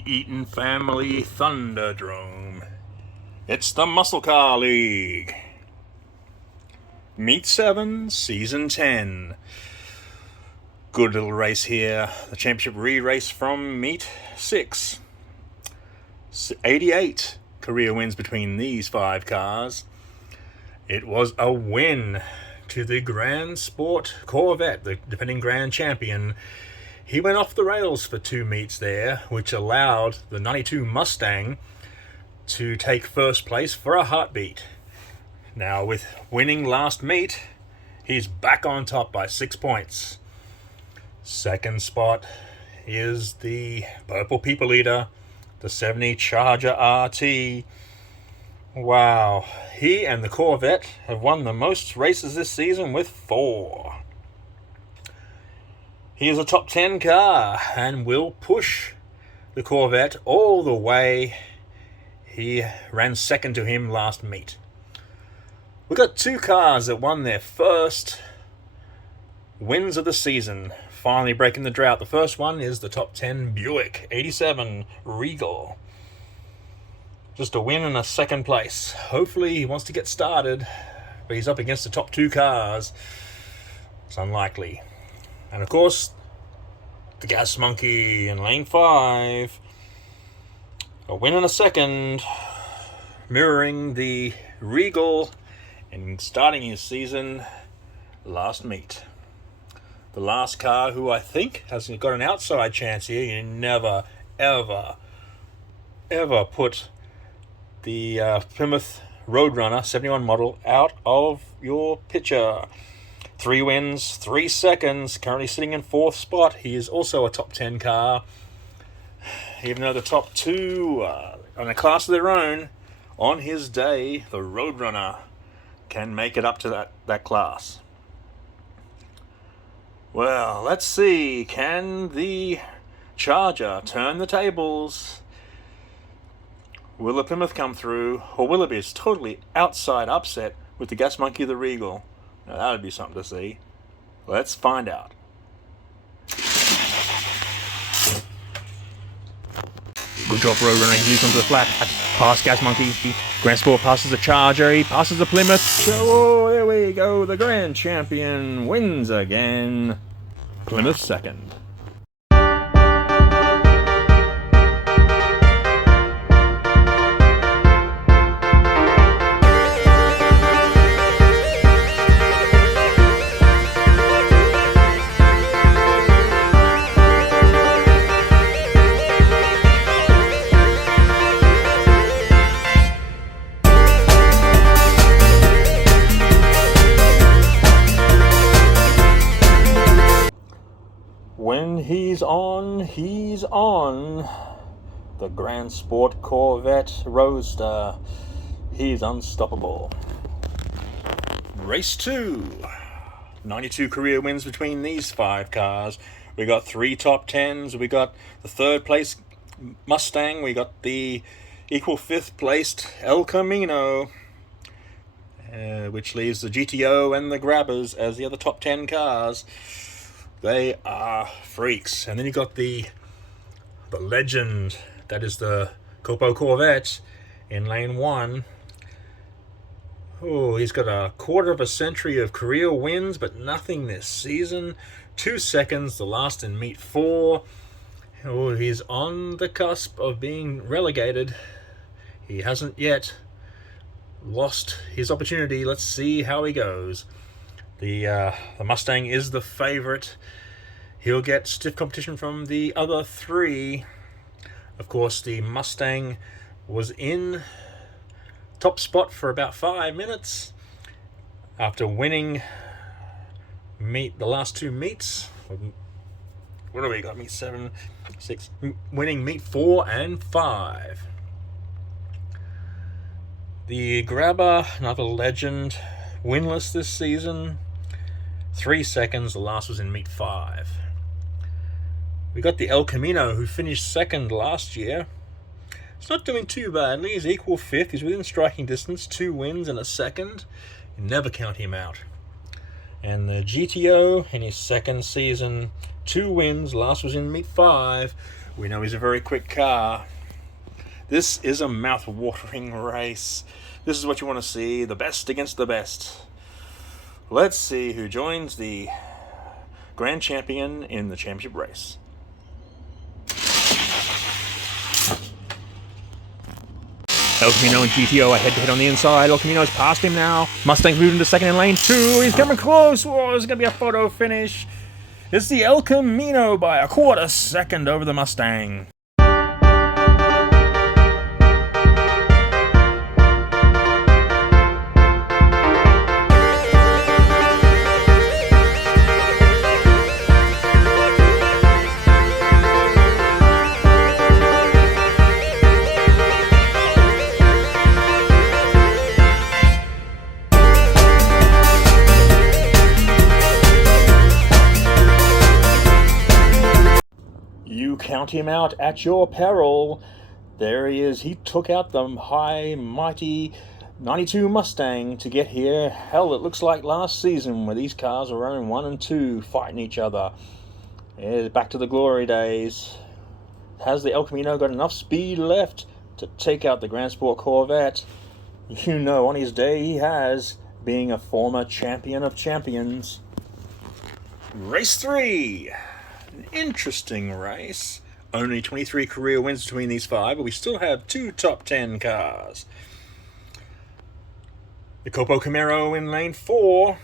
the Eaton Family Thunderdrome. It's the Muscle Car League. Meet 7, Season 10. Good little race here. The championship re-race from Meet 6. 88 career wins between these 5 cars. It was a win to the Grand Sport Corvette, the defending Grand Champion. He went off the rails for 2 meets there, which allowed the 92 Mustang to take first place for a heartbeat. Now, with winning last meet, he's back on top by 6 points. Second spot is the Purple People Eater, the 70 Charger RT. Wow, he and the Corvette have won the most races this season with 4. He is a top 10 car and will push the Corvette all the way. He ran second to him last meet. We've got 2 cars that won their first wins of the season, finally breaking the drought. The first one is the top 10 Buick 87 Regal. Just a win and a second place. Hopefully he wants to get started, but he's up against the top 2 cars. It's unlikely. And of course, the Gas Monkey in lane 5. A win and a second, mirroring the Regal and starting his season last meet. The last car who I think has got an outside chance here. You never, ever, ever put the Plymouth Roadrunner 71 model out of your picture. 3 wins, 3 seconds, currently sitting in 4th spot. He is also a top 10 car. Even though the top 2 on a class of their own, on his day, the Roadrunner can make it up to that class. Well, let's see. Can the Charger turn the tables? Will the Plymouth come through? Or will it be a totally outside upset with the Gas Monkey, the Regal? Now, that would be something to see. Let's find out. Good job, Roadrunner. He's used onto the flat. Past Gas Monkey. Grand Sport passes the Charger. He passes the Plymouth. Oh, there we go. The Grand Champion wins again. Plymouth second. When he's on. The Grand Sport Corvette Roadster. He's unstoppable. Race 2. 92 career wins between these 5 cars. We got 3 top 10s. We got the 3rd place Mustang. We got the equal 5th placed El Camino, which leaves the GTO and the Grabbers as the other top 10 cars. They are freaks. And then you got the legend, that is the Copo Corvette in lane 1. Oh, he's got a quarter of a century of career wins, but nothing this season. 2 seconds, the last in meet 4. Oh, he's on the cusp of being relegated. He hasn't yet lost his opportunity. Let's see how he goes. The Mustang is the favorite. He'll get stiff competition from the other 3. Of course, the Mustang was in top spot for about 5 minutes after winning the last 2 meets. What do we got? Meet 7, 6. Winning meet 4 and 5. The Grabber, another legend, winless this season. 3 seconds, the last was in meet 5. We got the El Camino, who finished second last year. He's not doing too badly. He's equal 5th. He's within striking distance. 2 wins and a second. You never count him out. And the GTO in his second season, 2 wins. Last was in meet 5. We know he's a very quick car. This is a mouth-watering race. This is what you want to see, the best against the best. Let's see who joins the grand champion in the championship race. El Camino and GTO are head-to-head on the inside. El Camino's past him now. Mustang's moving to second in lane 2. He's coming close. Oh, there's going to be a photo finish. It's the El Camino by a quarter second over the Mustang. You count him out at your peril. There he is. He took out the high, mighty 92 Mustang to get here. Hell, it looks like last season where these cars were running 1 and 2 fighting each other. Yeah, back to the glory days. Has the El Camino got enough speed left to take out the Grand Sport Corvette? You know, on his day he has, being a former champion of champions. Race 3. An interesting race. Only 23 career wins between these 5, but we still have 2 top 10 cars. The Copo Camaro in lane 4.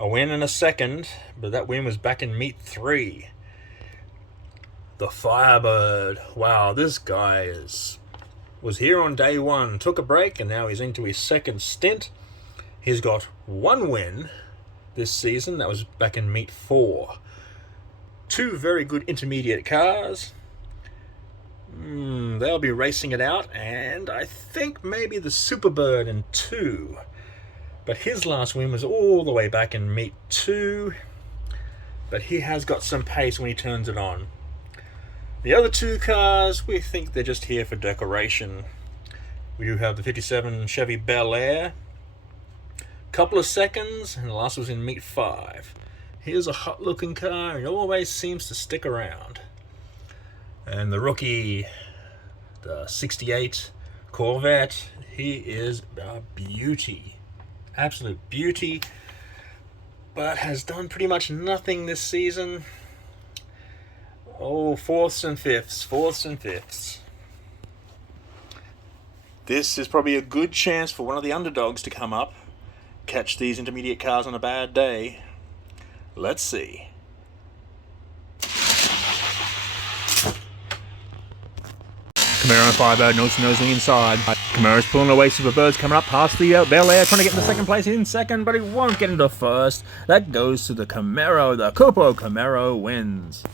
A win and a second, but that win was back in meet 3. The Firebird. Wow, this guy was here on day 1, took a break, and now he's into his second stint. He's got 1 win this season. That was back in meet 4. 2 very good intermediate cars. They'll be racing it out, and I think maybe the Superbird in 2. But his last win was all the way back in meet 2. But he has got some pace when he turns it on. The other 2 cars, we think they're just here for decoration. We do have the 57 Chevy Bel Air. Couple of seconds, and the last was in meet 5. Here's a hot looking car, and always seems to stick around. And the rookie, the 68 Corvette, he is a beauty. Absolute beauty. But has done pretty much nothing this season. Oh, 4ths and 5ths. This is probably a good chance for one of the underdogs to come up, catch these intermediate cars on a bad day. Let's see. Camaro and Firebird nosing inside. Camaro's pulling away. Superbird's coming up past the Bel Air, trying to get into second place. In second, but he won't get into first. That goes to the Camaro. The Copo Camaro wins.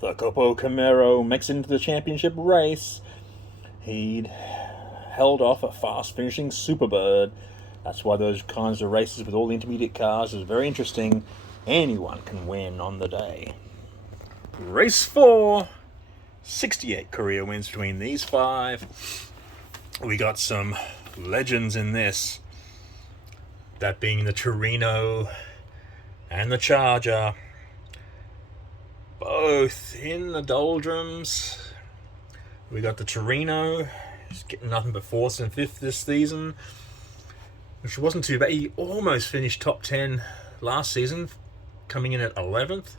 The Copo Camaro makes it into the championship race. He'd held off a fast-finishing Superbird. That's why those kinds of races with all the intermediate cars is very interesting. Anyone can win on the day. Race 4. 68 career wins between these 5. We got some legends in this. That being the Torino and the Charger. Both in the doldrums. We got the Torino. He's getting nothing but 4th and 5th this season, which wasn't too bad. He almost finished top 10 last season, coming in at 11th.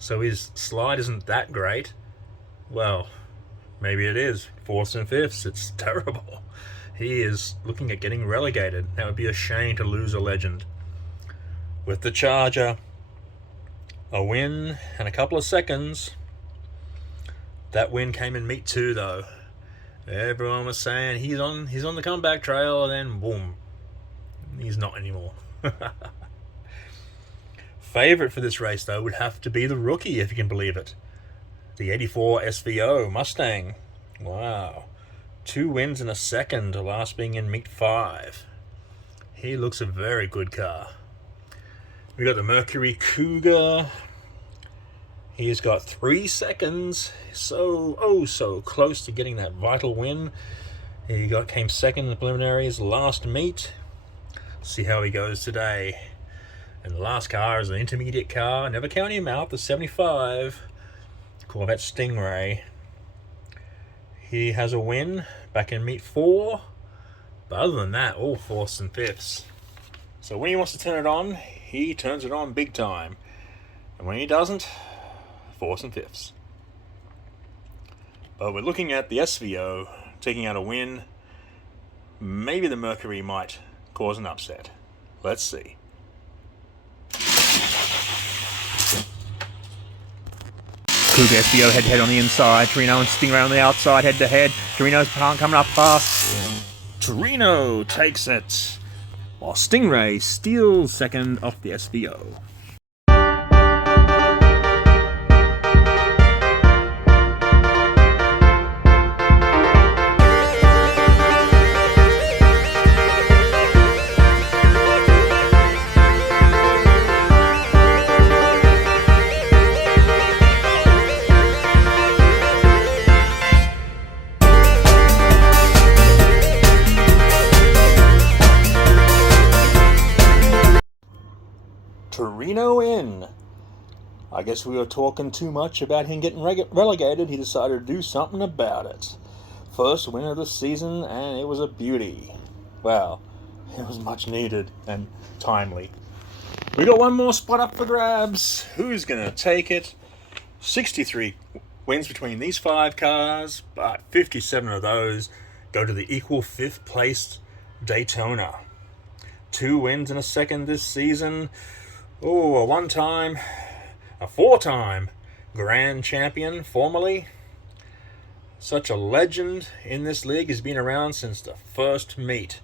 So his slide isn't that great. Well, maybe it is. 4th and 5th. It's terrible. He is looking at getting relegated. That would be a shame to lose a legend. With the Charger, a win and a couple of seconds. That win came in meet 2 though. Everyone was saying he's on the comeback trail, and then boom, he's not anymore. Favorite for this race though would have to be the rookie, if you can believe it. The 84 SVO Mustang. Wow. 2 wins in a second, the last being in Meet 5. He looks a very good car. We got the Mercury Cougar. He's got 3 seconds. So close to getting that vital win. He came second in the preliminaries last meet. See how he goes today. And the last car is an intermediate car. Never count him out. The 75 Corvette Stingray. He has a win back in Meet 4. But other than that, all 4ths and 5ths. So when he wants to turn it on, he turns it on big time. And when he doesn't, 4ths and 5ths. But we're looking at the SVO taking out a win. Maybe the Mercury might cause an upset. Let's see. Cougar SVO head-to-head on the inside. Torino and Stingray on the outside, head-to-head. Torino's coming up fast. Torino takes it, while Stingray steals second off the SVO. Torino in. I guess we were talking too much about him getting relegated. He decided to do something about it. First win of the season, and it was a beauty. Well, it was much needed and timely. We got one more spot up for grabs. Who's going to take it? 63 wins between these 5 cars, but 57 of those go to the equal 5th placed Daytona. 2 wins in a second this season. Oh, a 4-time grand champion formerly. Such a legend in this league. Has been around since the first meet.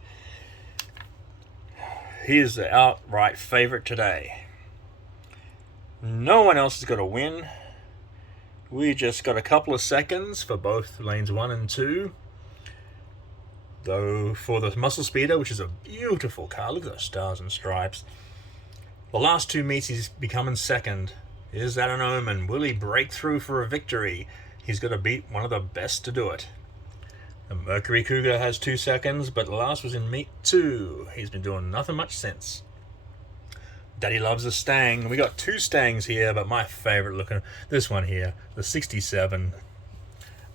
He is the outright favorite today. No one else has got a win. We just got a couple of seconds for both lanes 1 and 2. Though for the Muscle Speeder, which is a beautiful car, look at those stars and stripes. The last 2 meets he's becoming second. Is that an omen? Will he break through for a victory? He's got to beat one of the best to do it. The Mercury Cougar has 2 seconds, but the last was in Meet 2. He's been doing nothing much since. Daddy loves a Stang. We got 2 Stangs here, but my favorite looking, this one here, the 67.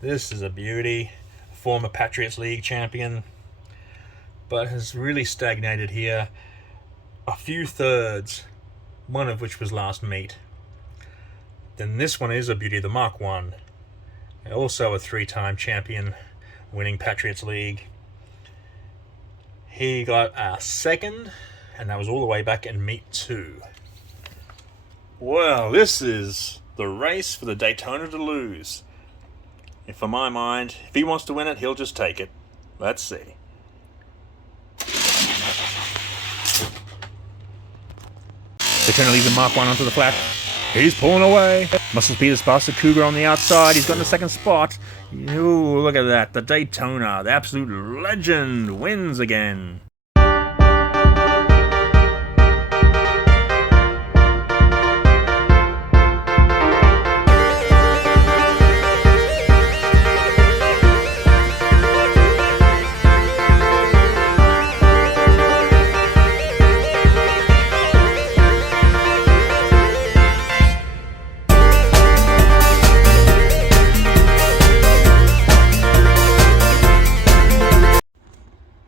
This is a beauty. Former Patriots League champion, but has really stagnated here. A few thirds, one of which was last meet. Then this one is a beauty, the Mark 1. Also a 3-time champion, winning Patriots League. He got a second, and that was all the way back in Meet 2. Well, this is the race for the Daytona to lose. And for my mind, if he wants to win it, he'll just take it. Let's see. Daytona leaves a Mark 1 onto the flat. He's pulling away. Muscle Speeder's past the Cougar on the outside. He's got in the second spot. Ooh, look at that. The Daytona, the absolute legend, wins again.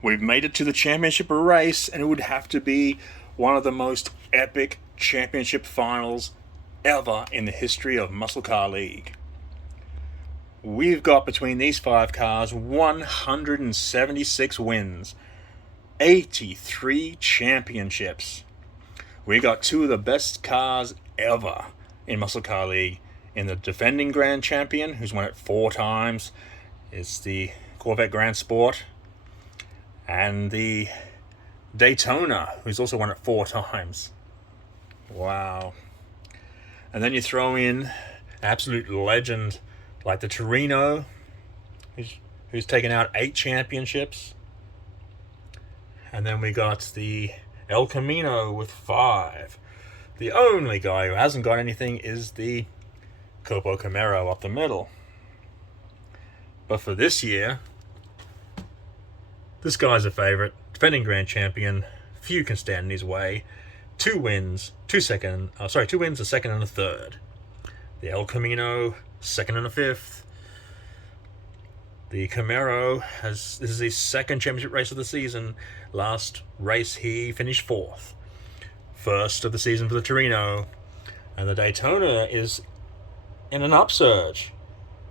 We've made it to the championship race, and it would have to be one of the most epic championship finals ever in the history of Muscle Car League. We've got between these 5 cars 176 wins, 83 championships. We got 2 of the best cars ever in Muscle Car League. In the defending grand champion, who's won it 4 times, it's the Corvette Grand Sport. And the Daytona, who's also won it 4 times. Wow. And then you throw in absolute legend like the Torino, who's taken out 8 championships. And then we got the El Camino with 5. The only guy who hasn't got anything is the Copo Camaro up the middle. But for this year, this guy's a favourite, defending grand champion. Few can stand in his way. 2 wins, 2 wins, a second and a third. The El Camino, second and a fifth. The Camaro this is his second championship race of the season. Last race he finished 4th. First of the season for the Torino. And the Daytona is in an upsurge.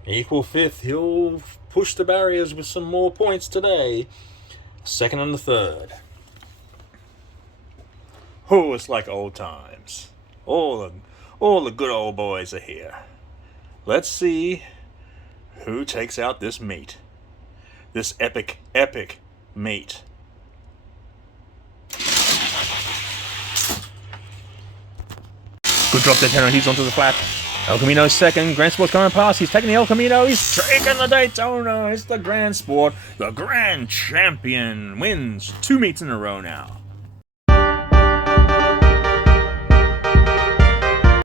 Equal 5th. He'll push the barriers with some more points today. Second and the third. Oh, it's like old times. All the good old boys are here. Let's see who takes out this meet. This epic meet. Good drop Daytona, he's onto the flat. El Camino's second, Grand Sport's coming past, he's taking the El Camino, he's taking the Daytona, it's the Grand Sport, the Grand Champion, wins 2 meets in a row now.